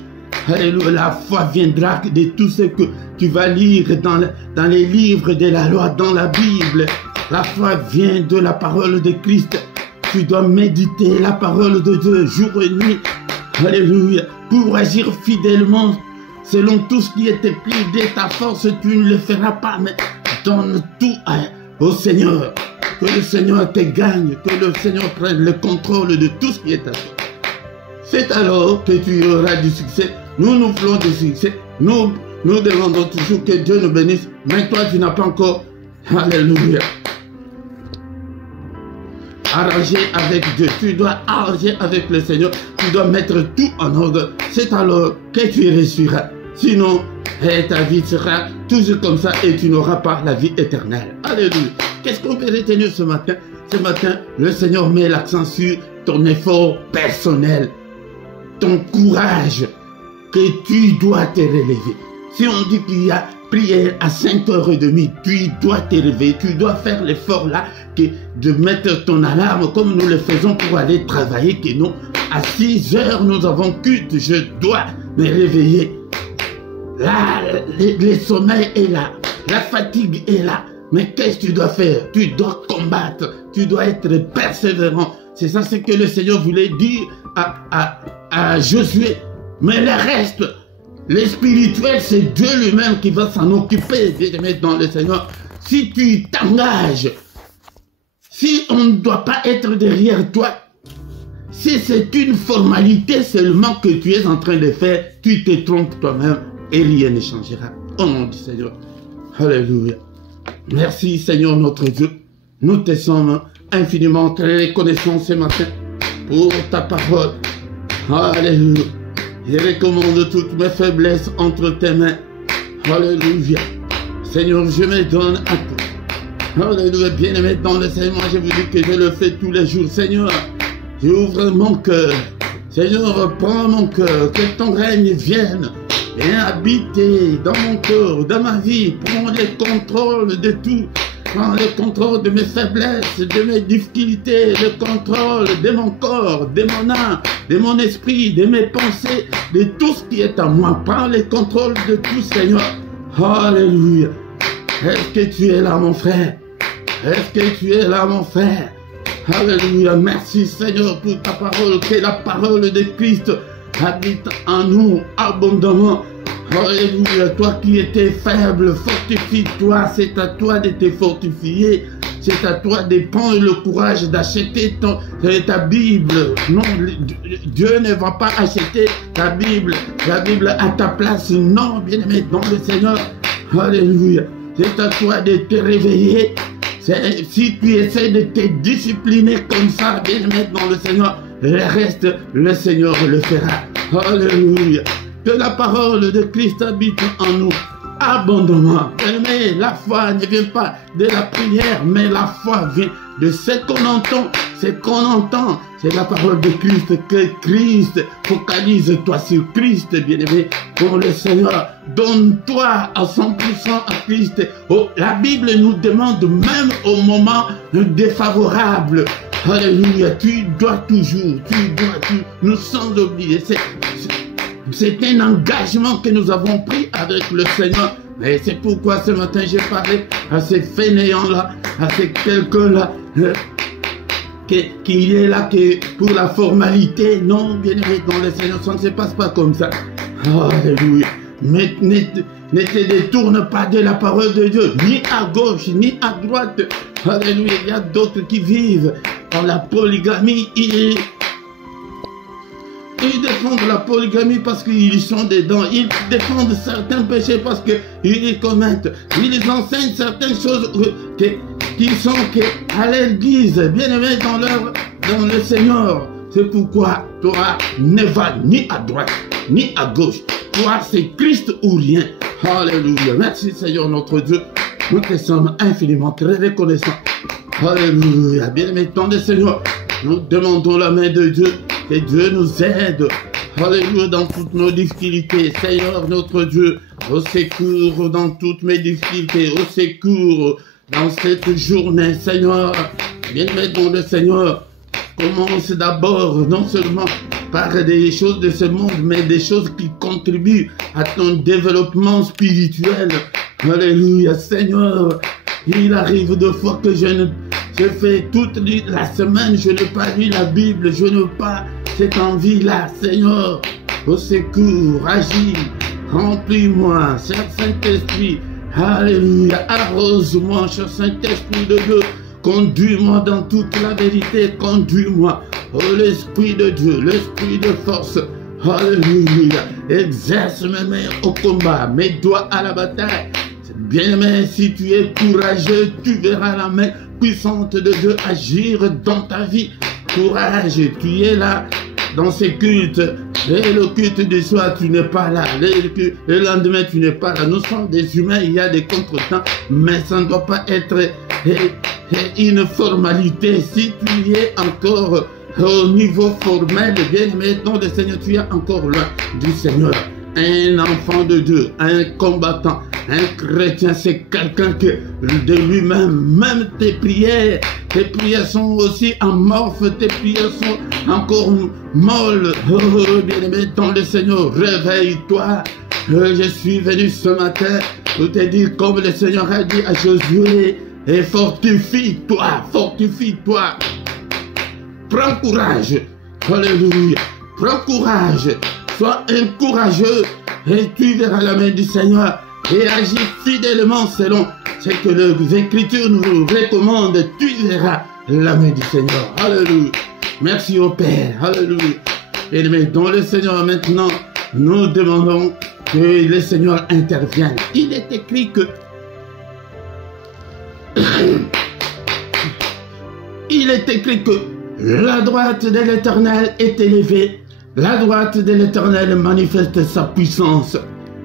Alléluia. La foi viendra de tout ce que tu vas lire dans les livres de la loi, dans la Bible. La foi vient de la parole de Christ. Tu dois méditer la parole de Dieu jour et nuit. Alléluia. Pour agir fidèlement selon tout ce qui est écrit de ta force, tu ne le feras pas, mais donne tout au Seigneur. Que le Seigneur te gagne, que le Seigneur prenne le contrôle de tout ce qui est à toi. C'est alors que tu auras du succès. Nous voulons du succès. Nous demandons toujours que Dieu nous bénisse. Mais toi, tu n'as pas encore. Alléluia. Arranger avec Dieu. Tu dois arranger avec le Seigneur. Tu dois mettre tout en ordre. C'est alors que tu réussiras. Sinon, ta vie sera toujours comme ça et tu n'auras pas la vie éternelle. Alléluia. Qu'est-ce qu'on peut retenir ce matin? Ce matin, le Seigneur met l'accent sur ton effort personnel, ton courage, que tu dois te relever. Si on dit qu'il y a prière à 5h30, tu dois te réveiller, tu dois faire l'effort là, de mettre ton alarme comme nous le faisons pour aller travailler, que non, à 6h nous avons culte, je dois me réveiller. Là, le sommeil est là, la fatigue est là. Mais qu'est-ce que tu dois faire? Tu dois combattre, tu dois être persévérant. C'est ça ce que le Seigneur voulait dire à Josué. Mais le reste, le spirituel, c'est Dieu lui-même qui va s'en occuper, bien aimé dans le Seigneur. Si tu t'engages, si on ne doit pas être derrière toi, si c'est une formalité seulement que tu es en train de faire, tu te trompes toi-même et rien ne changera. Au nom du Seigneur. Alléluia. Merci Seigneur notre Dieu. Nous te sommes infiniment reconnaissants ce matin pour ta parole. Alléluia. Je recommande toutes mes faiblesses entre tes mains. Alléluia. Seigneur, je me donne à toi. Alléluia. Bien-aimé dans le Seigneur, je vous dis que je le fais tous les jours. Seigneur, j'ouvre mon cœur. Seigneur, prends mon cœur. Que ton règne vienne et habiter dans mon cœur, dans ma vie. Prends le contrôle de tout. Prends le contrôle de mes faiblesses, de mes difficultés, le contrôle de mon corps, de mon âme, de mon esprit, de mes pensées, de tout ce qui est à moi. Prends le contrôle de tout, Seigneur. Alléluia. Est-ce que tu es là, mon frère? Est-ce que tu es là, mon frère? Alléluia. Merci, Seigneur, pour ta parole. Que la parole de Christ habite en nous abondamment. Alléluia, toi qui étais faible, fortifie-toi, c'est à toi de te fortifier, c'est à toi de prendre le courage d'acheter ta Bible. Non, Dieu ne va pas acheter ta Bible, la Bible à ta place, non, bien-aimé dans le Seigneur. Alléluia, c'est à toi de te réveiller. Si tu essaies de te discipliner comme ça, bien-aimé dans le Seigneur, le reste, le Seigneur le fera. Alléluia. Que la parole de Christ habite en nous abondamment. Mais la foi ne vient pas de la prière, mais la foi vient de ce qu'on entend. Ce qu'on entend, c'est la parole de Christ. Que Christ, focalise-toi sur Christ, bien-aimé, pour le Seigneur. Donne-toi à 100% à Christ. Oh, la Bible nous demande, même au moment défavorable, alléluia, tu dois toujours, nous sans oublier. C'est un engagement que nous avons pris avec le Seigneur. Et c'est pourquoi ce matin j'ai parlé à ces fainéants-là, à ces quelqu'un-là, qui est là que pour la formalité. Non, bien aimé dans le Seigneur, ça ne se passe pas comme ça. Alléluia. Mais ne te détourne pas de la parole de Dieu, ni à gauche, ni à droite. Alléluia. Il y a d'autres qui vivent dans la polygamie. Ils défendent la polygamie parce qu'ils sont dedans. Ils défendent certains péchés parce qu'ils les commettent. Ils enseignent certaines choses qui sont à l'église, bien aimés dans le Seigneur. C'est pourquoi toi ne va ni à droite, ni à gauche. Toi, c'est Christ ou rien. Alléluia. Merci Seigneur notre Dieu. Nous te sommes infiniment très reconnaissants. Alléluia. Bien aimés dans le Seigneur. Nous demandons la main de Dieu. Que Dieu nous aide, alléluia, dans toutes nos difficultés. Seigneur notre Dieu, au secours dans toutes mes difficultés, au secours dans cette journée, Seigneur. Bien-aimé dans le Seigneur, commence d'abord, non seulement par des choses de ce monde, mais des choses qui contribuent à ton développement spirituel. Alléluia, Seigneur. Il arrive de fois que je fais toute la semaine, je n'ai pas lu la Bible, je n'ai pas cette envie-là, Seigneur. Au secours, agis, remplis-moi, cher Saint-Esprit. Alléluia, arrose-moi, cher Saint-Esprit de Dieu. Conduis-moi dans toute la vérité, conduis-moi. Oh, l'Esprit de Dieu, l'Esprit de force. Alléluia, exerce mes mains au combat, mes doigts à la bataille. Bien-aimé, si tu es courageux, tu verras la main puissante de Dieu agir dans ta vie. Courage, tu es là dans ces cultes. Et le culte du soir, tu n'es pas là. Le lendemain, tu n'es pas là. Nous sommes des humains, il y a des contretemps, mais ça ne doit pas être une formalité. Si tu es encore au niveau formel, bien-aimé, dans le Seigneur, tu es encore loin du Seigneur. Un enfant de Dieu, un combattant, un chrétien, c'est quelqu'un que de lui-même, même tes prières sont aussi amorphes, tes prières sont encore molles. Oh, bien-aimé dans le Seigneur, réveille-toi. Je suis venu ce matin pour te dire comme le Seigneur a dit à Josué, et fortifie-toi, fortifie-toi. Prends courage. Alléluia. Prends courage. Sois un courageux et tu verras la main du Seigneur et agis fidèlement selon ce que les Écritures nous recommandent. Tu verras la main du Seigneur. Alléluia. Merci au Père. Alléluia. Et dans le Seigneur maintenant, nous demandons que le Seigneur intervienne. Il est écrit que il est écrit que la droite de l'Éternel est élevée La droite de l'Éternel manifeste sa puissance.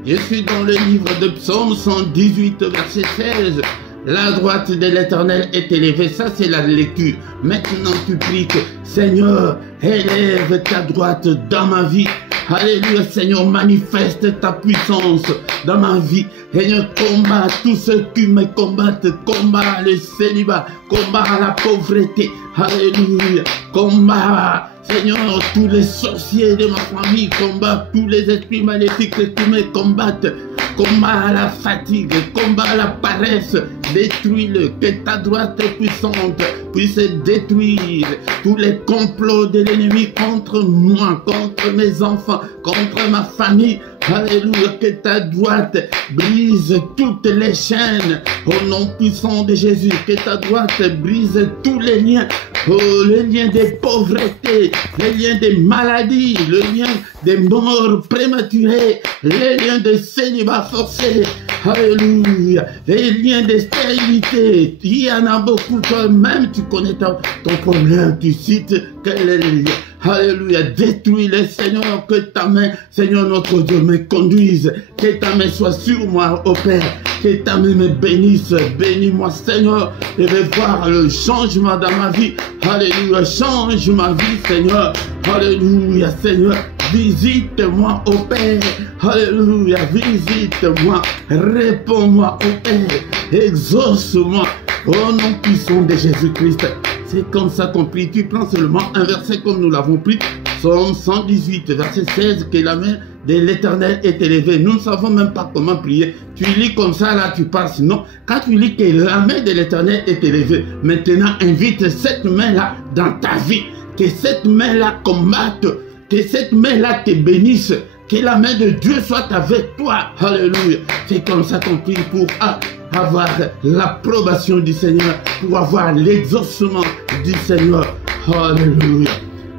Je suis dans le livre de Psaume 118, verset 16. La droite de l'Éternel est élevée. Ça, c'est la lecture. Maintenant, tu pries que, Seigneur, élève ta droite dans ma vie. Alléluia, Seigneur, manifeste ta puissance dans ma vie. Seigneur, combat tous ceux qui me combattent. Combat le célibat. Combat la pauvreté. Alléluia. Combat, Seigneur, tous les sorciers de ma famille. Combat tous les esprits maléfiques qui me combattent. Combat la fatigue, combat la paresse, détruis-le, que ta droite puissante puisse détruire tous les complots de l'ennemi contre moi, contre mes enfants, contre ma famille. Alléluia, que ta droite brise toutes les chaînes au nom puissant de Jésus, que ta droite brise tous les liens, les liens des pauvretés, les liens des maladies, le lien des morts prématurées, les liens de célibat forcé. Alléluia, les liens de stérilité, il y en a beaucoup, toi-même tu connais ton problème, tu cites quel est le lien. Alléluia, détruis-les, Seigneur, que ta main, Seigneur notre Dieu, me conduise, que ta main soit sur moi, ô Père, que ta main me bénisse, bénis-moi, Seigneur, je vais voir le changement dans ma vie. Alléluia, change ma vie, Seigneur. Alléluia, Seigneur, visite-moi, ô Père. Alléluia, visite-moi, réponds-moi, ô Père, exauce-moi, au nom puissant de Jésus-Christ. C'est comme ça qu'on prie. Tu prends seulement un verset comme nous l'avons pris. Psaume 118, verset 16, que la main de l'Éternel est élevée. Nous ne savons même pas comment prier. Tu lis comme ça, là, tu pars. Sinon, quand tu lis que la main de l'Éternel est élevée, maintenant, invite cette main-là dans ta vie. Que cette main-là combatte. Que cette main-là te bénisse. Que la main de Dieu soit avec toi. Alléluia. C'est comme ça qu'on prie pour avoir l'approbation du Seigneur, pour avoir l'exaucement du Seigneur. Alléluia.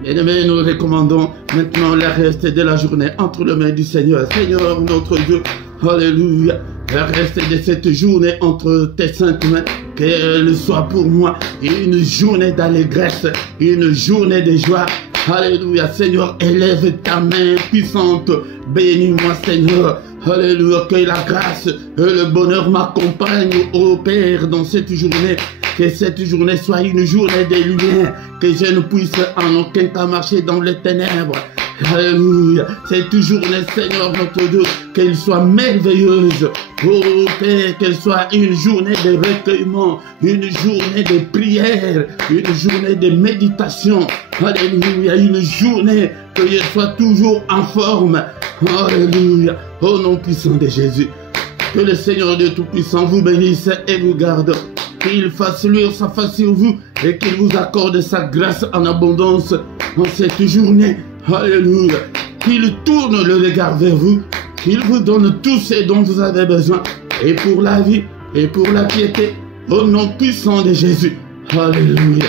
Bien-aimés, nous recommandons maintenant le reste de la journée entre les mains du Seigneur. Seigneur notre Dieu, alléluia. Le reste de cette journée entre tes saintes mains, qu'elle soit pour moi une journée d'allégresse, une journée de joie. Alléluia, Seigneur, élève ta main puissante. Bénis-moi, Seigneur. Alléluia, que la grâce et le bonheur m'accompagnent, ô Père, dans cette journée. Que cette journée soit une journée de lumière. Que je ne puisse en aucun cas marcher dans les ténèbres. Alléluia. Cette journée, Seigneur notre Dieu, qu'elle soit merveilleuse. Oh Père, qu'elle soit une journée de recueillement, une journée de prière, une journée de méditation. Alléluia. Une journée que je sois toujours en forme. Alléluia. Au nom puissant de Jésus. Que le Seigneur Dieu Tout-Puissant vous bénisse et vous garde. Qu'il fasse luire sa face sur vous et qu'il vous accorde sa grâce en abondance en cette journée. Alléluia. Qu'il tourne le regard vers vous. Qu'il vous donne tout ce dont vous avez besoin. Et pour la vie et pour la piété. Au nom puissant de Jésus. Alléluia.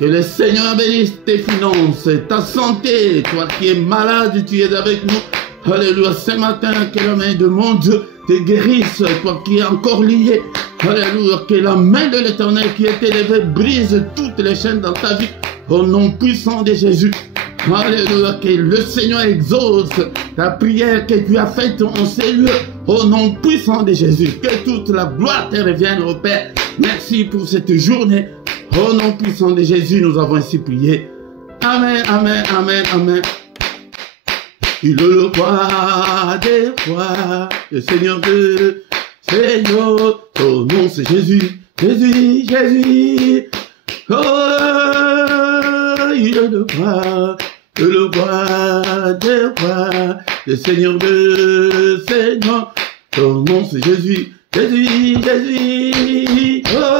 Que le Seigneur bénisse tes finances, ta santé. Toi qui es malade, tu es avec nous. Alléluia. Ce matin, que la main de mon Dieu te guérisse. Toi qui es encore lié. Alléluia. Que la main de l'Éternel qui est élevée brise toutes les chaînes dans ta vie. Au nom puissant de Jésus. Alléluia, que le Seigneur exauce ta prière que tu as faite en ces lieux, au nom puissant de Jésus. Que toute la gloire te revienne au Père. Merci pour cette journée. Au nom puissant de Jésus, nous avons ainsi prié. Amen, amen, amen, amen. Il est le roi des rois, le Seigneur de Seigneur. Ton nom c'est Jésus, Jésus, Jésus. Oh, il est le roi des rois, le Seigneur de Seigneur. Ton nom c'est Jésus, Jésus, Jésus. Oh,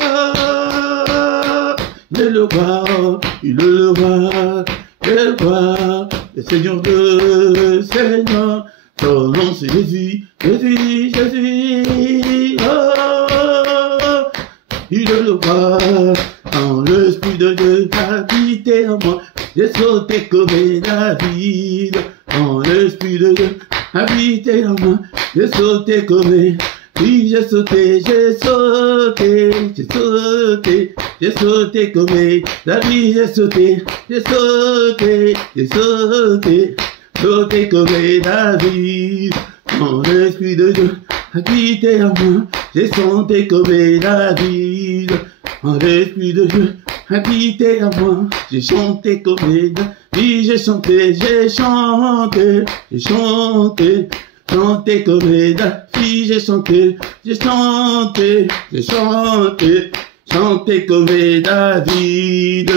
il est le roi, il est le roi des rois, le Seigneur de Seigneur. Ton nom c'est Jésus, Jésus, Jésus. Oh, il est le roi. Quand l'Esprit de Dieu habitait en moi, j'ai sauté comme David. Quand l'Esprit de Dieu habitait en moi, j'ai sauté comme oui, j'ai sauté, j'ai sauté, j'ai sauté, j'ai sauté comme David, j'ai sauté, j'ai sauté, j'ai sauté. chanter comme David. Quand l'Esprit de Dieu habité en moi, j'ai chanté comme David. Quand l'Esprit de Dieu habité en moi, j'ai chanté comme David. J'ai chanté, j'ai chanté, j'ai chanté. Chanter comme David, j'ai chanté, j'ai chanté, j'ai chanté, chanter comme David.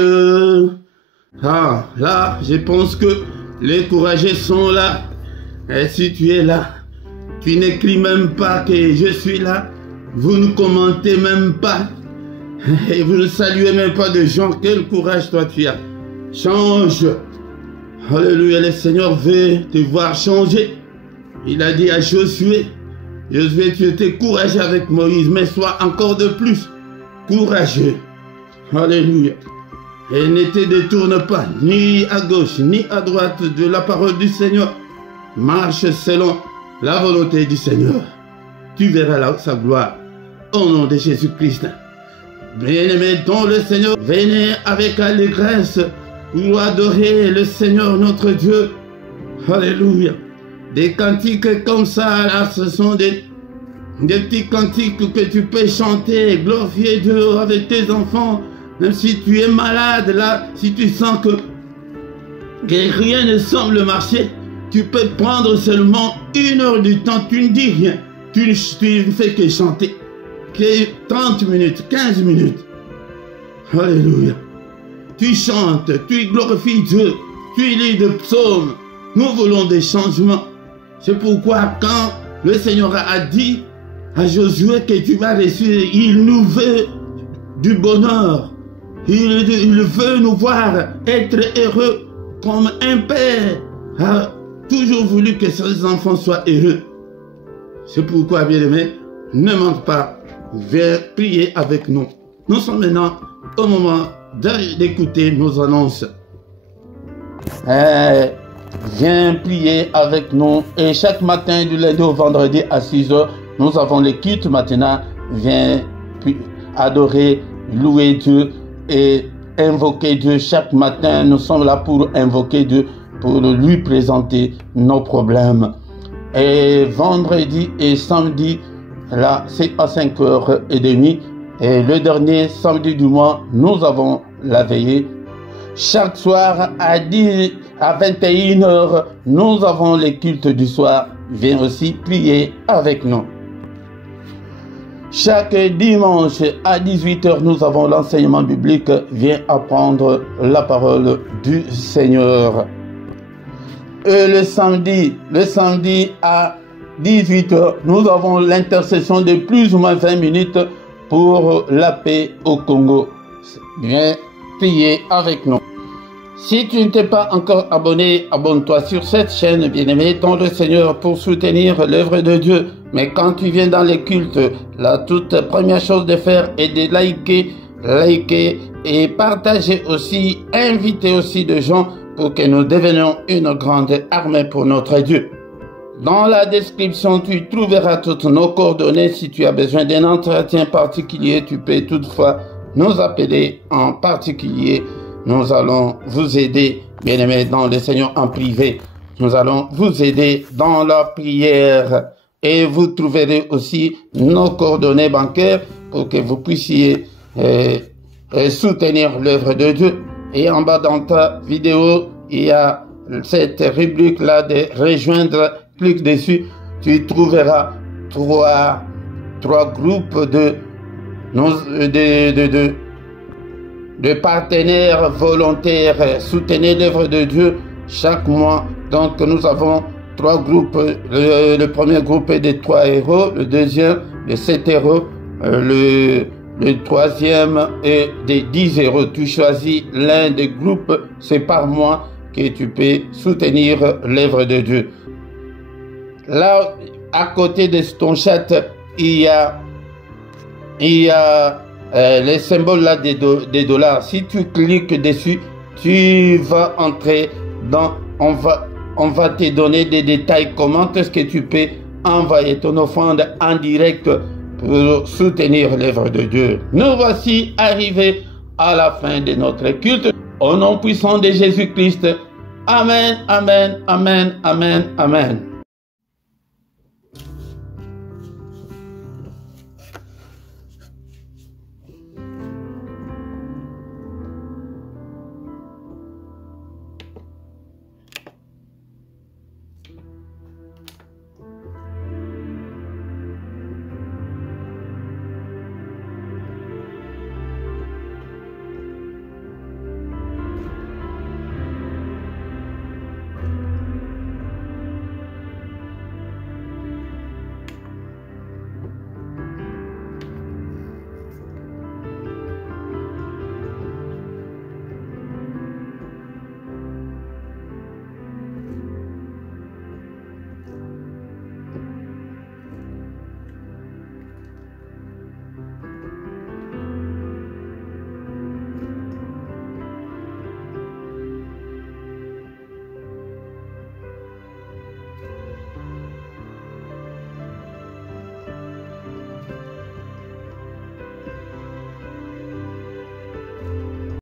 Ah, là, je pense que les courageux sont là. Et si tu es là, tu n'écris même pas que je suis là. Vous ne commentez même pas. Et vous ne saluez même pas de gens. Quel courage toi tu as. Change. Alléluia, le Seigneur veut te voir changer. Il a dit à Josué, Josué, tu étais courageux avec Moïse, mais sois encore de plus courageux. Alléluia. Et ne te détourne pas, ni à gauche, ni à droite de la parole du Seigneur. Marche selon la volonté du Seigneur. Tu verras là sa gloire. Au nom de Jésus-Christ. Bien-aimés dans le Seigneur, venez avec allégresse pour adorer le Seigneur notre Dieu. Alléluia. Des cantiques comme ça, là, ce sont des petits cantiques que tu peux chanter, glorifier Dieu avec tes enfants. Même si tu es malade, là, si tu sens que rien ne semble marcher, tu peux prendre seulement 1 heure du temps, tu ne dis rien. Tu ne fais que chanter. Que 30 minutes, 15 minutes. Alléluia. Tu chantes, tu glorifies Dieu, tu lis des psaumes. Nous voulons des changements. C'est pourquoi quand le Seigneur a dit à Josué que tu vas réussir, il nous veut du bonheur. Il veut nous voir être heureux comme un père a toujours voulu que ses enfants soient heureux. C'est pourquoi, bien-aimés, ne manque pas, viens prier avec nous. Nous sommes maintenant au moment d'écouter nos annonces. Viens prier avec nous. Et chaque matin, du lundi au vendredi à 6 h, nous avons les cultes maintenant. Viens adorer, louer Dieu et invoquer Dieu. Chaque matin, nous sommes là pour invoquer Dieu, pour lui présenter nos problèmes. Et vendredi et samedi, là, c'est à 5h30. Et le dernier samedi du mois, nous avons la veillée. Chaque soir à 21 h, nous avons les cultes du soir. Viens aussi prier avec nous. Chaque dimanche à 18 h, nous avons l'enseignement biblique. Viens apprendre la parole du Seigneur. Et le samedi à 18 h, nous avons l'intercession de plus ou moins 20 minutes pour la paix au Congo. Viens prier avec nous. Si tu ne t'es pas encore abonné, abonne-toi sur cette chaîne, bien-aimé, dans le Seigneur, pour soutenir l'œuvre de Dieu. Mais quand tu viens dans les cultes, la toute première chose de faire est de liker et partager aussi, inviter aussi des gens pour que nous devenions une grande armée pour notre Dieu. Dans la description, tu trouveras toutes nos coordonnées. Si tu as besoin d'un entretien particulier, tu peux toutefois nous appeler en particulier. Nous allons vous aider, bien-aimés, dans le Seigneur en privé. Nous allons vous aider dans la prière. Et vous trouverez aussi nos coordonnées bancaires pour que vous puissiez soutenir l'œuvre de Dieu. Et en bas dans ta vidéo, il y a cette rubrique-là de rejoindre. Clique dessus, tu trouveras trois groupes de partenaires volontaires. Soutenez l'œuvre de Dieu chaque mois. Donc nous avons 3 groupes. Le premier groupe est de 3 €, le deuxième de 7 €, le troisième est de 10 €. Tu choisis l'un des groupes, c'est par mois que tu peux soutenir l'œuvre de Dieu. Là, à côté de ton chat, il y a les symboles là des dollars. Si tu cliques dessus, tu vas entrer dans, on va te donner des détails, comment est-ce que tu peux envoyer ton offrande en direct pour soutenir l'œuvre de Dieu. Nous voici arrivés à la fin de notre culte. Au nom puissant de Jésus-Christ, Amen, amen, amen, amen, amen.